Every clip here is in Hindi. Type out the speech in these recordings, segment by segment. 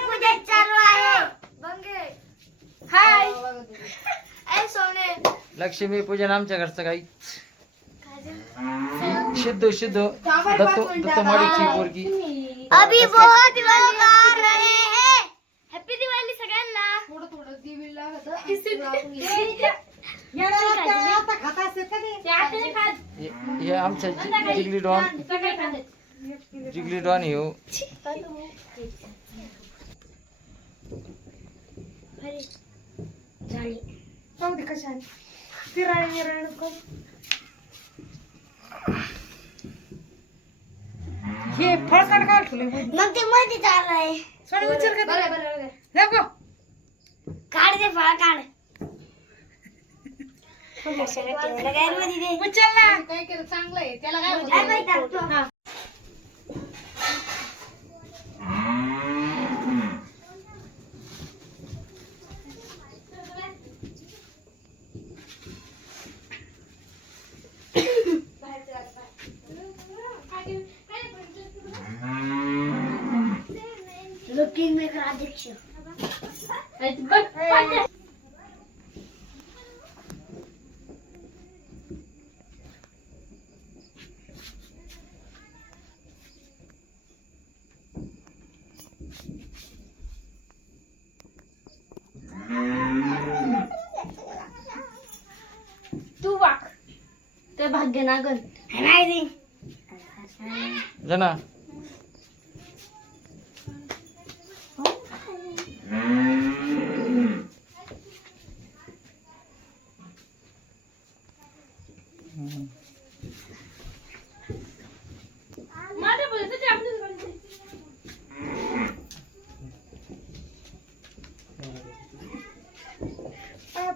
पूजा चालू आहे बंगे हाय ए सोने लक्ष्मी पूजन आमच्या घरचं काही. सिद्ध सिद्ध. दत्त दत्तमाडीची पोरगी. अभी बहुत लोग आ रहे हैं। हॅपी दिवाळी सगळ्यांना. थोडं थोडं दिवी लागत. हे हे आमच्या जिगली डॉन. जिगली डॉन झाली. पाहू दे कशा फिरायला निराळ हे फळ काढ काय ठेवले मग ते मध्ये चाललंय. सोडा विचार कर बरं बरं नको काढ दे फळ काढ. ना. काय केलं? चांगलं आहे. त्याला काय माहिती अध्यक्ष तू वाक. ते भाग्य नागन. माहिती जना.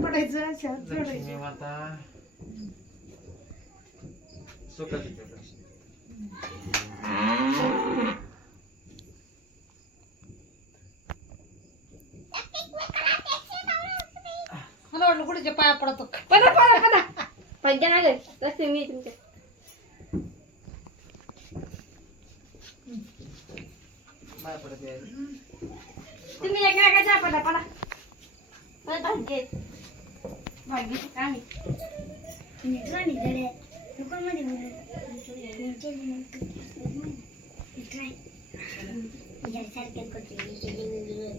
पडायचं? लक्ष्मी माता. सुखाची. मला वाटलं कुठे पाया पडतो. पदा पदा पदा भाग्य नागन लक्ष्मी मी तुमच्या पाय पडत आहे. तुम्ही एकमेकाच्या पडा पडा मला भाग्य भाग्य काम आहे मित्रांनी धडे दुकानमध्ये सारखे आशीर्वाद दी